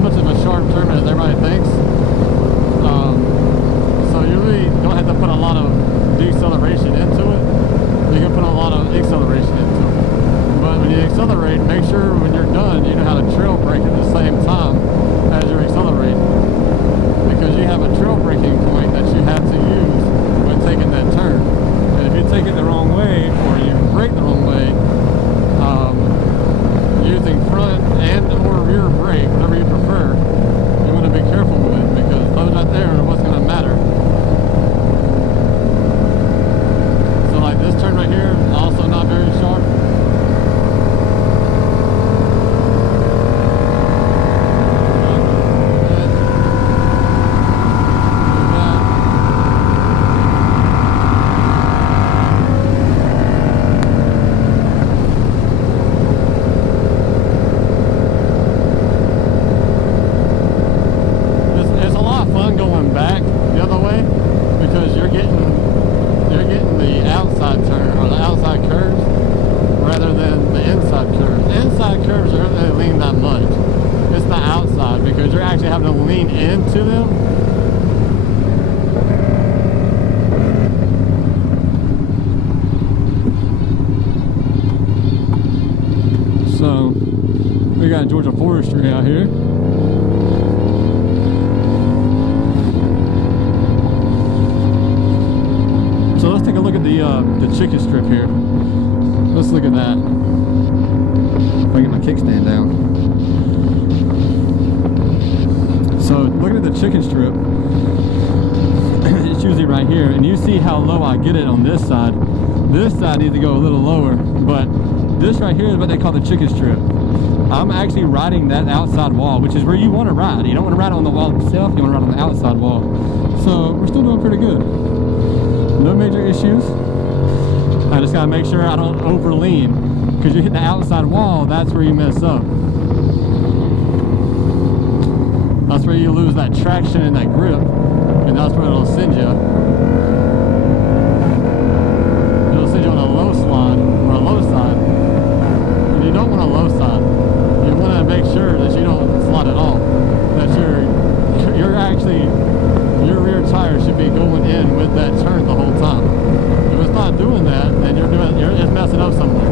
as much of a sharp turn as everybody thinks. So you really don't have to put a lot of deceleration into it. You can put a lot of acceleration into it. But when you accelerate, make sure when you're done, you know how to trail brake at the same time as you're accelerating. Because you have a trail braking point that you have to use when taking that turn. And if you take it the wrong way, or you brake the wrong way, using front and or rear brake, whatever you prefer, you want to be careful with, because those right there are what's going to matter. So like this turn right here, also not very sharp. Georgia forestry out here. So let's take a look at the chicken strip here. Let's look at that. If I get my kickstand down. So looking at the chicken strip, it's usually right here, and you see how low I get it on this side. This side needs to go a little lower, but this right here is what they call the chicken strip. I'm actually riding that outside wall, which is where you want to ride. You don't want to ride on the wall itself, you want to ride on the outside wall. So we're still doing pretty good. No major issues. I just gotta make sure I don't over lean, because you hit the outside wall, that's where you mess up. That's where you lose that traction and that grip, and that's where it'll send you. It'll send you on a low slide, or a low side. And you don't want a low side. You want to make sure that you don't slide at all. That you're actually, your rear tire should be going in with that turn the whole time. If it's not doing that, then it's messing up somewhere.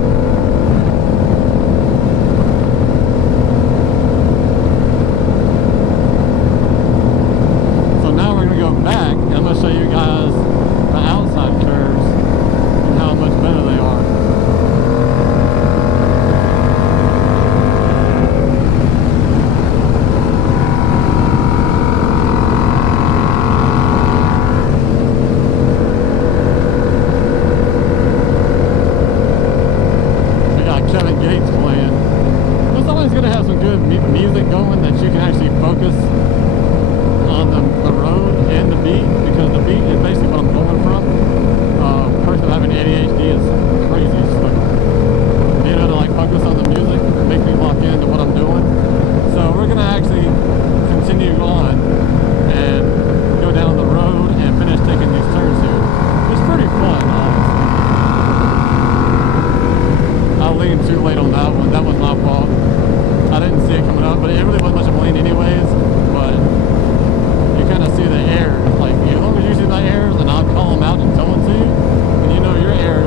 So now we're going to go back, and I'm going to show you guys the outside curves and how much better they are. Music going that you can actually focus on the road and the beat, because the beat is basically what I'm going from. Person having ADHD is crazy. So being able to like focus on the music makes me lock into what I'm doing. So we're gonna actually continue on and go down the road and finish taking these turns here. It's pretty fun, honestly. I leaned too late on that one. That was my fault. I didn't see it coming up, but it really wasn't much of a lean anyways. But you kind of see the air. Like, as long as you see the airs, and I'll call them out and tell them to you, and you know your air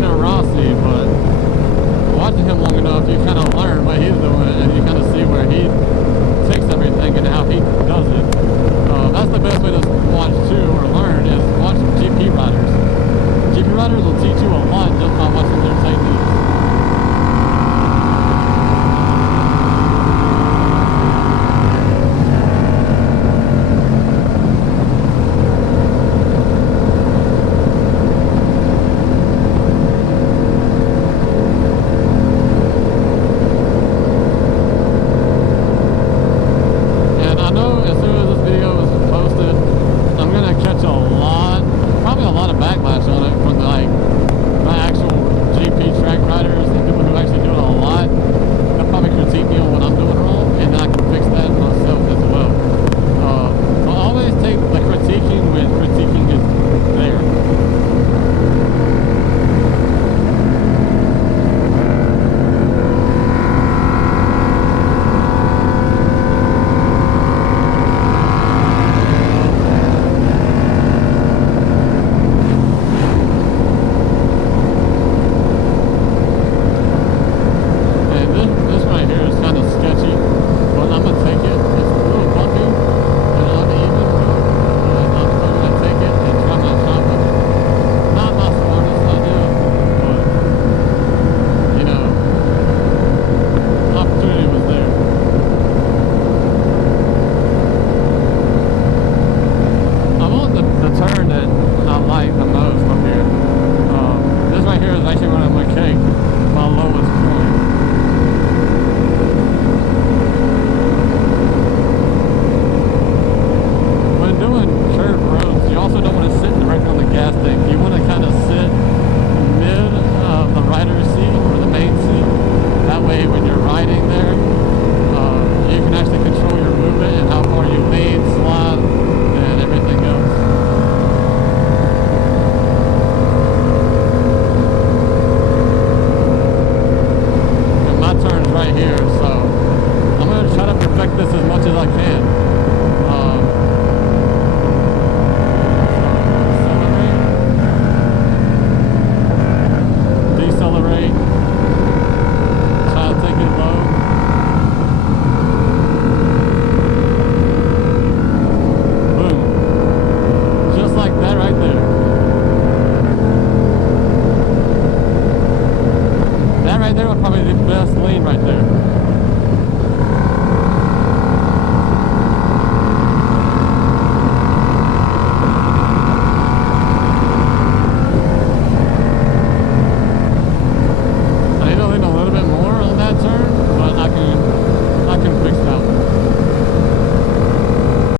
Valentino Rossi, but watching him long enough, you kind of learn what he's doing, and you kind of see where he takes everything and how he does it. That's the best way to watch too, or